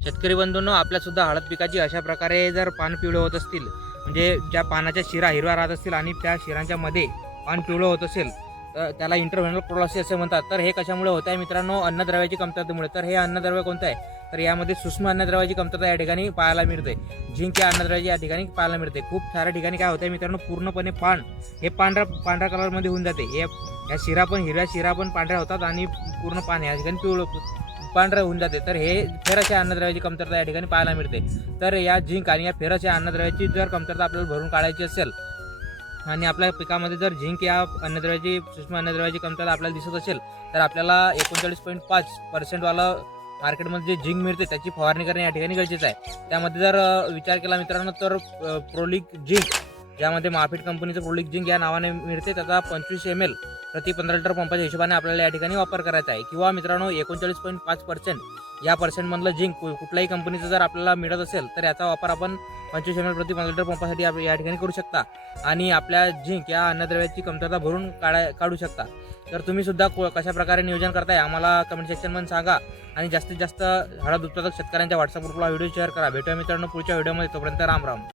शेतकरी बंधूंनो, आपल्यासुद्धा हळद पिकाची अशा प्रकारे जर पान पिवळे होत असतील, म्हणजे ज्या पानाच्या शिरा हिरव्या राहत असतील आणि त्या शिरांच्या मध्ये पान पिवळं होत असेल, तर त्याला इंटरव्हेनल प्रोलॉसिस असे म्हणतात. तर हे कशामुळे होत आहे मित्रांनो? अन्नद्रव्याची कमतरतेमुळे. तर हे अन्नद्रव्य कोणतं आहे? तर यामध्ये सूक्ष्म अन्नद्रव्याची कमतरता या ठिकाणी पाहायला मिळते. झिंक या अन्नद्रव्याची या ठिकाणी पाहायला मिळते. खूप साऱ्या ठिकाणी काय होतं आहे मित्रांनो, पूर्णपणे पान हे पांढऱ्या कलरमध्ये होऊन जाते. या शिरा पण हिरव्या शिरा पण पांढऱ्या होतात आणि पूर्ण पान या ठिकाणी पांढरं होऊन जाते. तर हे फेरस या अन्नद्रव्याची कमतरता या ठिकाणी पाहायला मिळते. तर या झिंक आणि या फेरस या अन्नद्रव्याची जर कमतरता आपल्याला भरून काढायची असेल आणि आपल्या पिकामध्ये जर झिंक या अन्नद्रव्याची सूक्ष्म अन्नद्रव्याची कमतरता आपल्याला दिसत असेल, तर आपल्याला 39.5% वालं मार्केटमध्ये जे झिंक मिळते त्याची फवारणी करणे या ठिकाणी गरजेचं आहे. त्यामध्ये जर विचार केला मित्रांनो, तर प्रोलिक झिंक, ज्यामध्ये माफिट कंपनीचं प्रोलिक झिंक या नावाने मिळते, त्याचा 25 ml प्रति 15 लिटर पंपाच्या हिशोबाने आपल्याला या ठिकाणी वापर करायचा आहे. किंवा मित्रांनो 39.5% या पर्सेंटमधलं झिंक कुठल्याही कंपनीचं जर आपल्याला मिळत असेल, तर याचा वापर आपण 25 ml प्रति 15 लिटर पंपासाठी या ठिकाणी करू शकता आणि आपल्या झिंक या अन्नद्रव्याची कमतरता भरून काढू शकता. तर तुम्ही सुद्धा कशा प्रकारे नियोजन करताय आम्हाला कमेंट सेक्शनमध्ये सांगा आणि जास्तीत जास्त हळद उत्पादक शेतकऱ्यांच्या व्हॉट्सअप ग्रुपला व्हिडिओ शेअर करा. भेटूया मित्रांनो पुढच्या व्हिडिओमध्ये. तोपर्यंत राम राम.